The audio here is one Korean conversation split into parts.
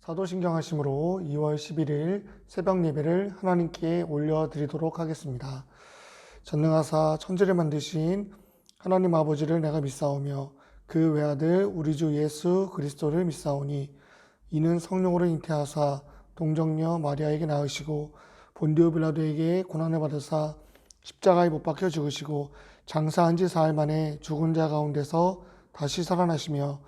사도신경 하심으로 2월 11일 새벽 예배를 하나님께 올려드리도록 하겠습니다. 전능하사 천지를 만드신 하나님 아버지를 내가 믿사오며 그 외아들 우리 주 예수 그리스도를 믿사오니 이는 성령으로 잉태하사 동정녀 마리아에게 낳으시고 본디오 빌라도에게 고난을 받으사 십자가에 못 박혀 죽으시고 장사한 지 사흘 만에 죽은 자 가운데서 다시 살아나시며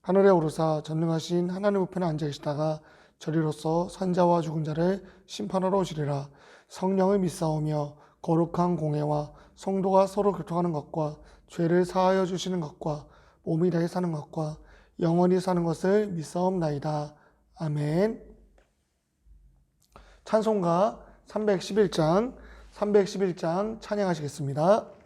하늘에 오르사 전능하신 하나님 우편에 앉아 계시다가 저리로서 산자와 죽은 자를 심판하러 오시리라. 성령을 믿사오며 거룩한 공회와 성도가 서로 교통하는 것과 죄를 사하여 주시는 것과 몸이 다시 사는 것과 영원히 사는 것을 믿사옵나이다. 아멘. 찬송가 311장 찬양하시겠습니다.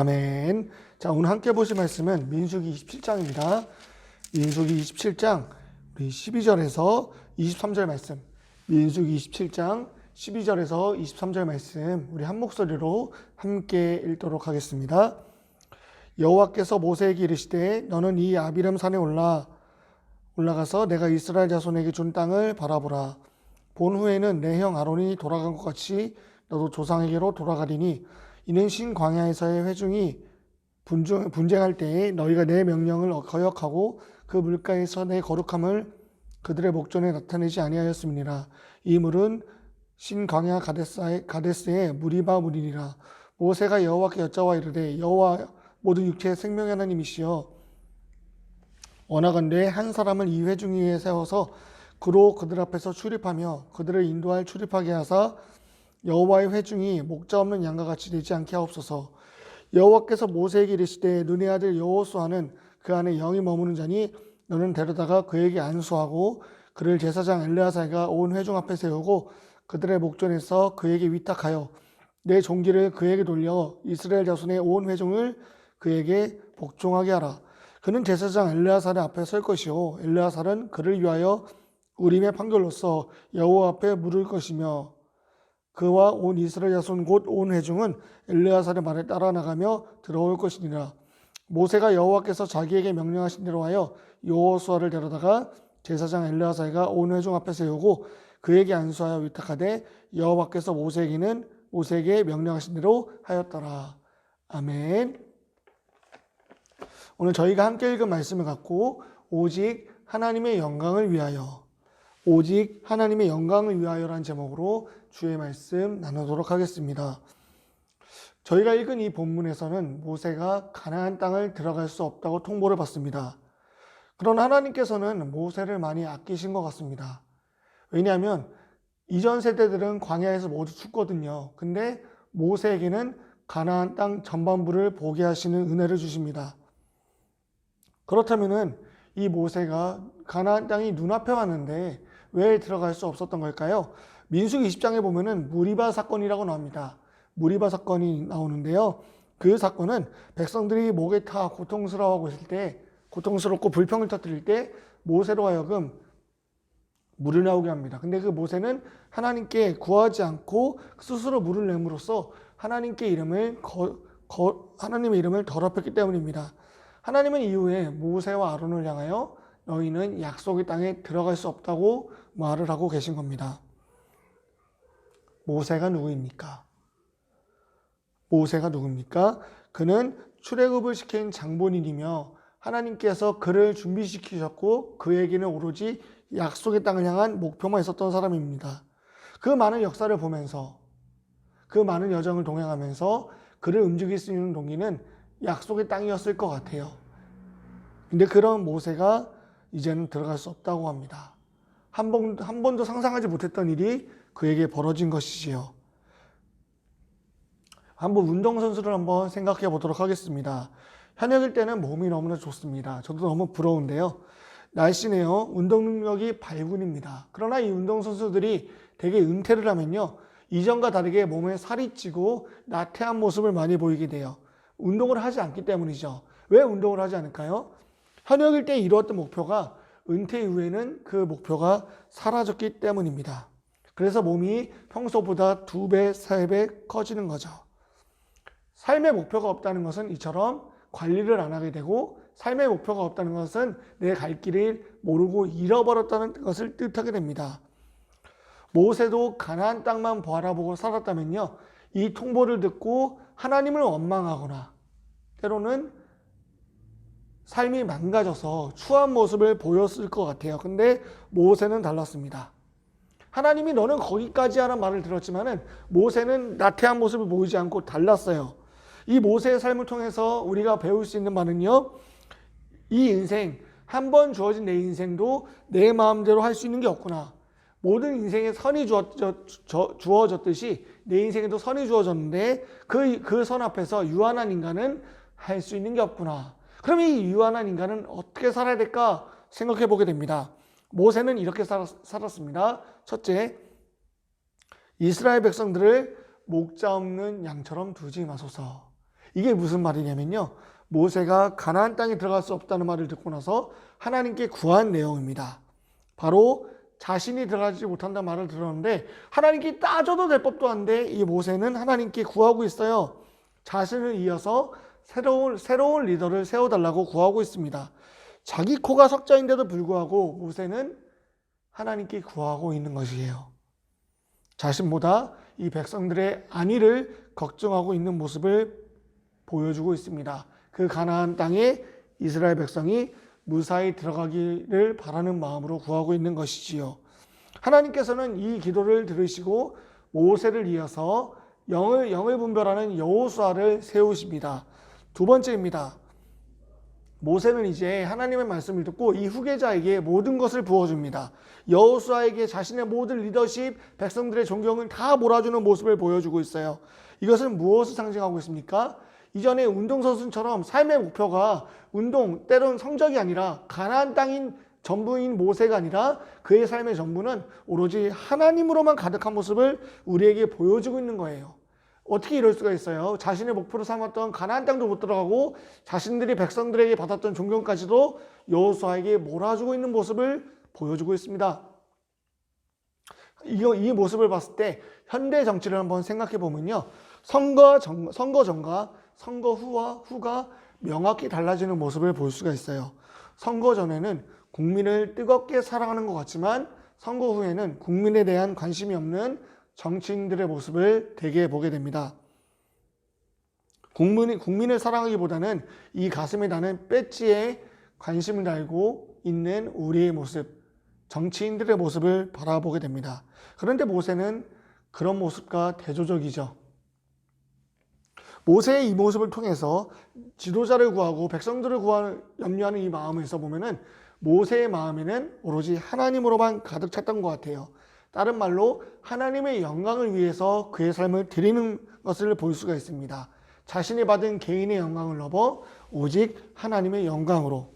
아멘. 자, 오늘 함께 보실 말씀은 민수기 27장입니다. 민수기 27장 우리 12절에서 23절 말씀. 민수기 27장 12절에서 23절 말씀 우리 한 목소리로 함께 읽도록 하겠습니다. 여호와께서 모세에게 이르시되 너는 이 아비람 산에 올라가서 내가 이스라엘 자손에게 준 땅을 바라보라. 본 후에는 내 형 아론이 돌아간 것 같이 너도 조상에게로 돌아가리니 이는 신 광야에서의 회중이 분쟁할 때에 너희가 내 명령을 거역하고 그 물가에서 내 거룩함을 그들의 목전에 나타내지 아니하였음이니라. 이 물은 신 광야 가데스의 무리바 물이니라. 모세가 여호와께 여짜와 이르되 여호와 모든 육체의 생명의 하나님이시여 원하건대 한 사람을 이 회중 위에 세워서 그로 그들 앞에서 출입하며 그들을 인도할 출입하게 하사 여호와의 회중이 목자 없는 양과 같이 되지 않게 하옵소서. 여호와께서 모세에게 이르시되 눈의 아들 여호수아는 그 안에 영이 머무는 자니 너는 데려다가 그에게 안수하고 그를 제사장 엘르야사가 온 회중 앞에 세우고 그들의 목전에서 그에게 위탁하여 내 종기를 그에게 돌려 이스라엘 자손의 온 회중을 그에게 복종하게 하라. 그는 제사장 엘르야사의 앞에 설 것이요 엘르야사는 그를 위하여 우림의 판결로서 여호와 앞에 물을 것이며 그와 온 이스라엘 자손 곧 온 회중은 엘르야사의 말에 따라 나가며 들어올 것이니라. 모세가 여호와께서 자기에게 명령하신 대로 하여 여호수아를 데려다가 제사장 엘르야사가 온 회중 앞에 세우고 그에게 안수하여 위탁하되 여호와께서 모세에게 명령하신 대로 하였더라. 아멘. 오늘 저희가 함께 읽은 말씀을 갖고 오직 하나님의 영광을 위하여 라는 제목으로 주의 말씀 나누도록 하겠습니다. 저희가 읽은 이 본문에서는 모세가 가나안 땅을 들어갈 수 없다고 통보를 받습니다. 그러나 하나님께서는 모세를 많이 아끼신 것 같습니다. 왜냐하면 이전 세대들은 광야에서 모두 죽거든요. 근데 모세에게는 가나안 땅 전반부를 보게 하시는 은혜를 주십니다. 그렇다면 이 모세가 가나안 땅이 눈앞에 왔는데 왜 들어갈 수 없었던 걸까요? 민수기 20장에 보면은 무리바 사건이라고 나옵니다. 무리바 사건이 나오는데요. 그 사건은 백성들이 목에 타 고통스러워하고 있을 때, 고통스럽고 불평을 터뜨릴 때 모세로 하여금 물을 나오게 합니다. 근데 그 모세는 하나님께 구하지 않고 스스로 물을 내므로써 하나님의 이름을 더럽혔기 때문입니다. 하나님은 이후에 모세와 아론을 향하여 너희는 약속의 땅에 들어갈 수 없다고 말을 하고 계신 겁니다. 모세가 누구입니까? 그는 출애굽을 시킨 장본인이며 하나님께서 그를 준비시키셨고 그에게는 오로지 약속의 땅을 향한 목표만 있었던 사람입니다. 그 많은 역사를 보면서 그 많은 여정을 동행하면서 그를 움직일 수 있는 동기는 약속의 땅이었을 것 같아요. 근데 그런 모세가 이제는 들어갈 수 없다고 합니다. 한 번도 상상하지 못했던 일이 그에게 벌어진 것이지요. 한번 운동선수를 한번 생각해 보도록 하겠습니다. 현역일 때는 몸이 너무나 좋습니다. 저도 너무 부러운데요. 날씬해요. 운동 능력이 발군입니다. 그러나 이 운동선수들이 대개 은퇴를 하면요. 이전과 다르게 몸에 살이 찌고 나태한 모습을 많이 보이게 돼요. 운동을 하지 않기 때문이죠. 왜 운동을 하지 않을까요? 현역일 때 이루었던 목표가 은퇴 이후에는 그 목표가 사라졌기 때문입니다. 그래서 몸이 평소보다 2배, 3배 커지는 거죠. 삶의 목표가 없다는 것은 이처럼 관리를 안 하게 되고 삶의 목표가 없다는 것은 내 갈 길을 모르고 잃어버렸다는 것을 뜻하게 됩니다. 모세도 가나안 땅만 바라보고 살았다면요. 이 통보를 듣고 하나님을 원망하거나 때로는 삶이 망가져서 추한 모습을 보였을 것 같아요. 근데 모세는 달랐습니다. 하나님이 너는 거기까지 하라는 말을 들었지만은 모세는 나태한 모습을 보이지 않고 달랐어요. 이 모세의 삶을 통해서 우리가 배울 수 있는 바는요. 이 인생, 한 번 주어진 내 인생도 내 마음대로 할 수 있는 게 없구나. 모든 인생에 선이 주어졌듯이 내 인생에도 선이 주어졌는데 그 선 앞에서 유한한 인간은 할 수 있는 게 없구나. 그럼 이 유한한 인간은 어떻게 살아야 될까 생각해 보게 됩니다. 모세는 이렇게 살았습니다. 첫째, 이스라엘 백성들을 목자 없는 양처럼 두지 마소서. 이게 무슨 말이냐면요. 모세가 가나안 땅에 들어갈 수 없다는 말을 듣고 나서 하나님께 구한 내용입니다. 바로 자신이 들어가지 못한다는 말을 들었는데 하나님께 따져도 될 법도 한데 이 모세는 하나님께 구하고 있어요. 자신을 이어서 새로운 리더를 세워달라고 구하고 있습니다. 자기 코가 석자인데도 불구하고 모세는 하나님께 구하고 있는 것이에요. 자신보다 이 백성들의 안위를 걱정하고 있는 모습을 보여주고 있습니다. 그 가나안 땅에 이스라엘 백성이 무사히 들어가기를 바라는 마음으로 구하고 있는 것이지요. 하나님께서는 이 기도를 들으시고 모세를 이어서 영을 분별하는 여호수아를 세우십니다. 두 번째입니다. 모세는 이제 하나님의 말씀을 듣고 이 후계자에게 모든 것을 부어줍니다. 여호수아에게 자신의 모든 리더십, 백성들의 존경을 다 몰아주는 모습을 보여주고 있어요. 이것은 무엇을 상징하고 있습니까? 이전에 운동선수처럼 삶의 목표가 때론 성적이 아니라 가나안 땅인 전부인 모세가 아니라 그의 삶의 전부는 오로지 하나님으로만 가득한 모습을 우리에게 보여주고 있는 거예요. 어떻게 이럴 수가 있어요? 자신의 목표로 삼았던 가나안 땅도 못 들어가고 자신들이 백성들에게 받았던 존경까지도 여호수아에게 몰아주고 있는 모습을 보여주고 있습니다. 이 모습을 봤을 때 현대 정치를 한번 생각해 보면요. 선거 전과 선거 후가 명확히 달라지는 모습을 볼 수가 있어요. 선거 전에는 국민을 뜨겁게 사랑하는 것 같지만 선거 후에는 국민에 대한 관심이 없는 정치인들의 모습을 대개 보게 됩니다. 국민을 사랑하기보다는 이 가슴에 나는 배지에 관심을 달고 있는 우리의 모습, 정치인들의 모습을 바라보게 됩니다. 그런데 모세는 그런 모습과 대조적이죠. 모세의 이 모습을 통해서 지도자를 구하고 백성들을 염려하는 이 마음에서 보면은 모세의 마음에는 오로지 하나님으로만 가득 찼던 것 같아요. 다른 말로 하나님의 영광을 위해서 그의 삶을 드리는 것을 볼 수가 있습니다. 자신이 받은 개인의 영광을 넘어 오직 하나님의 영광으로.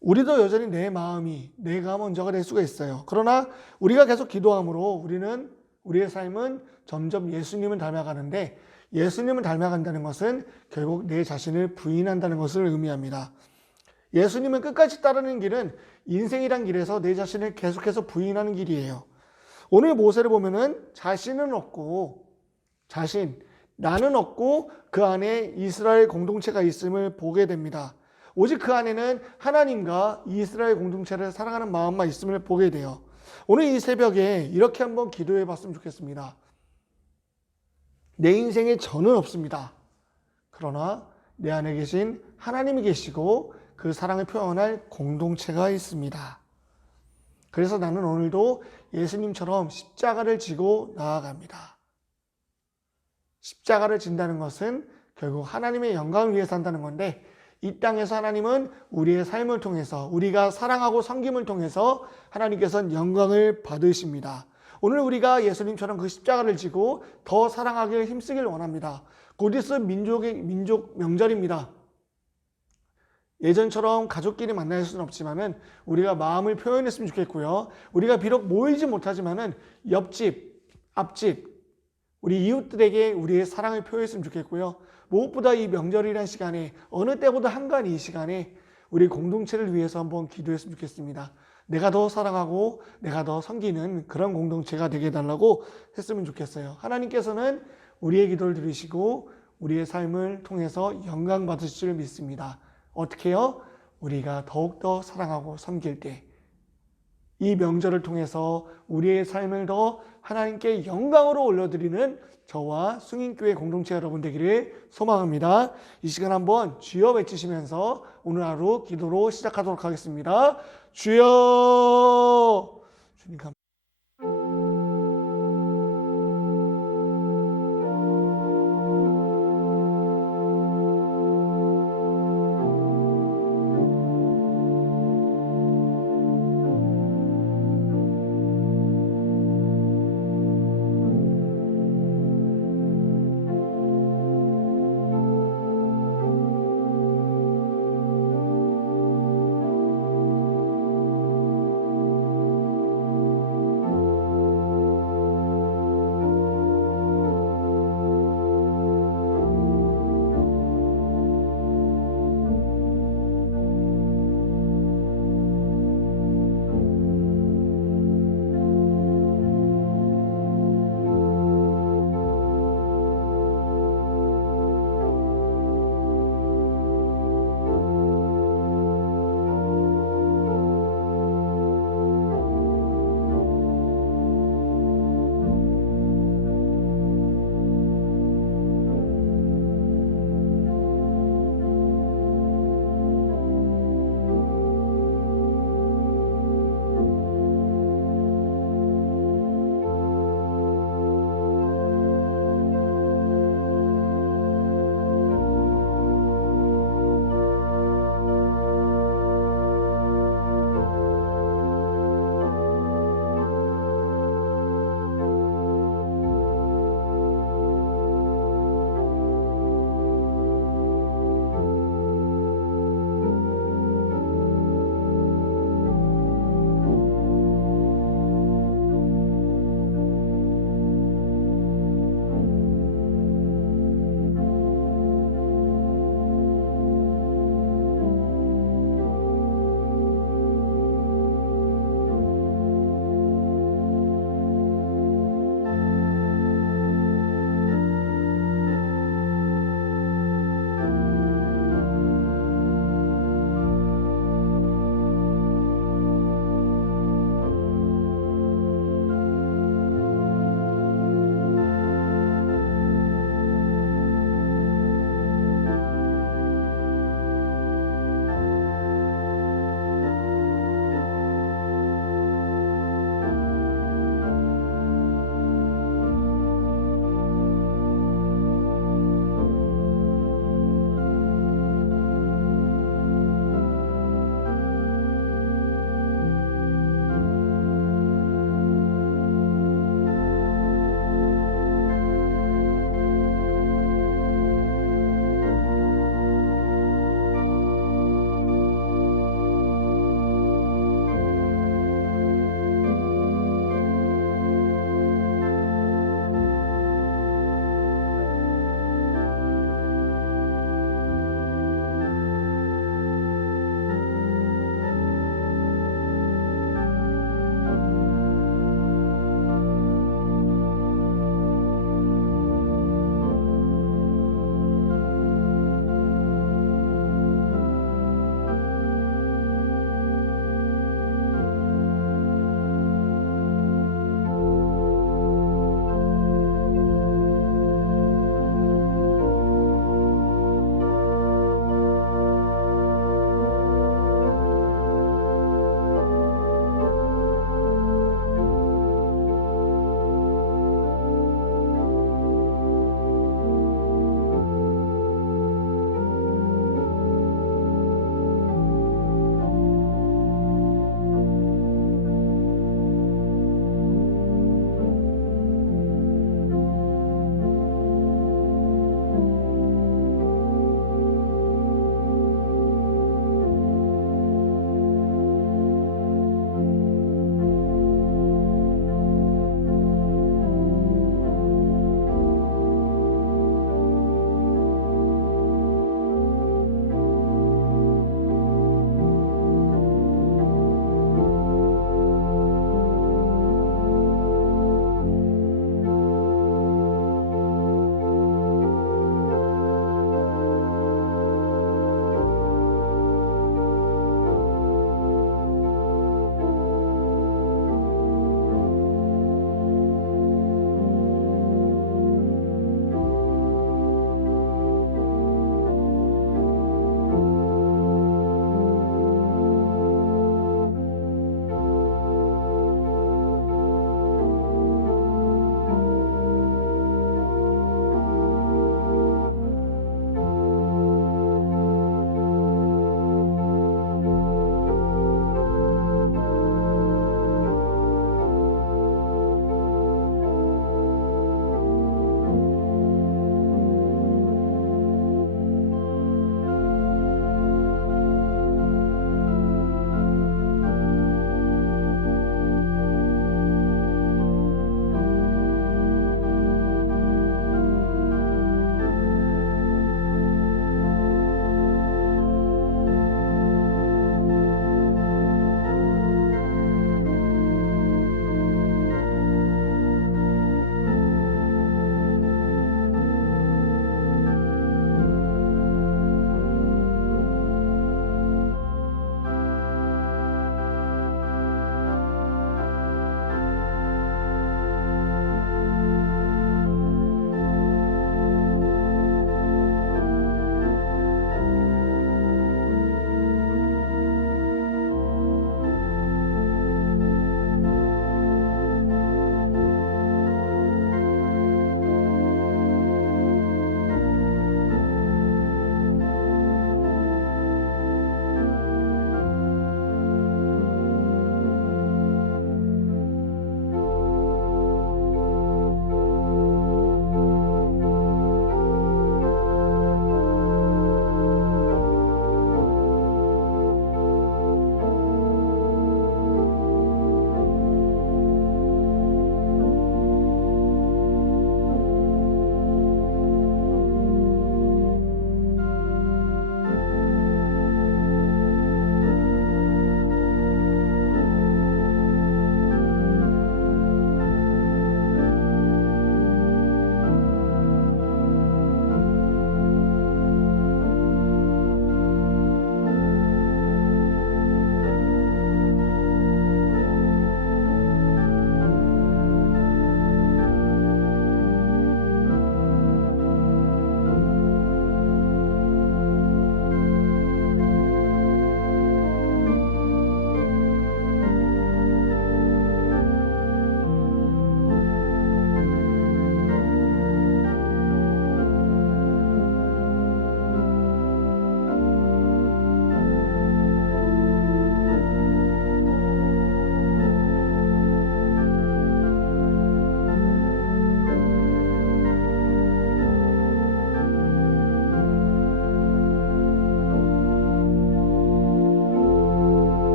우리도 여전히 내가 먼저가 될 수가 있어요. 그러나 우리가 계속 기도함으로 우리의 삶은 점점 예수님을 닮아가는데 예수님을 닮아간다는 것은 결국 내 자신을 부인한다는 것을 의미합니다. 예수님을 끝까지 따르는 길은 인생이란 길에서 내 자신을 계속해서 부인하는 길이에요. 오늘 모세를 보면은 나는 없고 그 안에 이스라엘 공동체가 있음을 보게 됩니다. 오직 그 안에는 하나님과 이스라엘 공동체를 사랑하는 마음만 있음을 보게 돼요. 오늘 이 새벽에 이렇게 한번 기도해 봤으면 좋겠습니다. 내 인생에 저는 없습니다. 그러나 내 안에 계신 하나님이 계시고 그 사랑을 표현할 공동체가 있습니다. 그래서 나는 오늘도 예수님처럼 십자가를 지고 나아갑니다. 십자가를 진다는 것은 결국 하나님의 영광을 위해서 한다는 건데 이 땅에서 하나님은 우리의 삶을 통해서 우리가 사랑하고 섬김을 통해서 하나님께서는 영광을 받으십니다. 오늘 우리가 예수님처럼 그 십자가를 지고 더 사랑하기를 힘쓰길 원합니다. 곧 있을 민족 명절입니다. 예전처럼 가족끼리 만날 수는 없지만은 우리가 마음을 표현했으면 좋겠고요. 우리가 비록 모이지 못하지만은 옆집, 앞집, 우리 이웃들에게 우리의 사랑을 표현했으면 좋겠고요. 무엇보다 이 명절이라는 시간에 어느 때보다 한가한 이 시간에 우리 공동체를 위해서 한번 기도했으면 좋겠습니다. 내가 더 사랑하고 내가 더 섬기는 그런 공동체가 되게 해달라고 했으면 좋겠어요. 하나님께서는 우리의 기도를 들으시고 우리의 삶을 통해서 영광 받으실 줄 믿습니다. 어떻게요? 우리가 더욱더 사랑하고 섬길 때 이 명절을 통해서 우리의 삶을 더 하나님께 영광으로 올려드리는 저와 승인교회 공동체 여러분 되기를 소망합니다. 이 시간 한번 주여 외치시면서 오늘 하루 기도로 시작하도록 하겠습니다. 주여! 주님 감사합니다.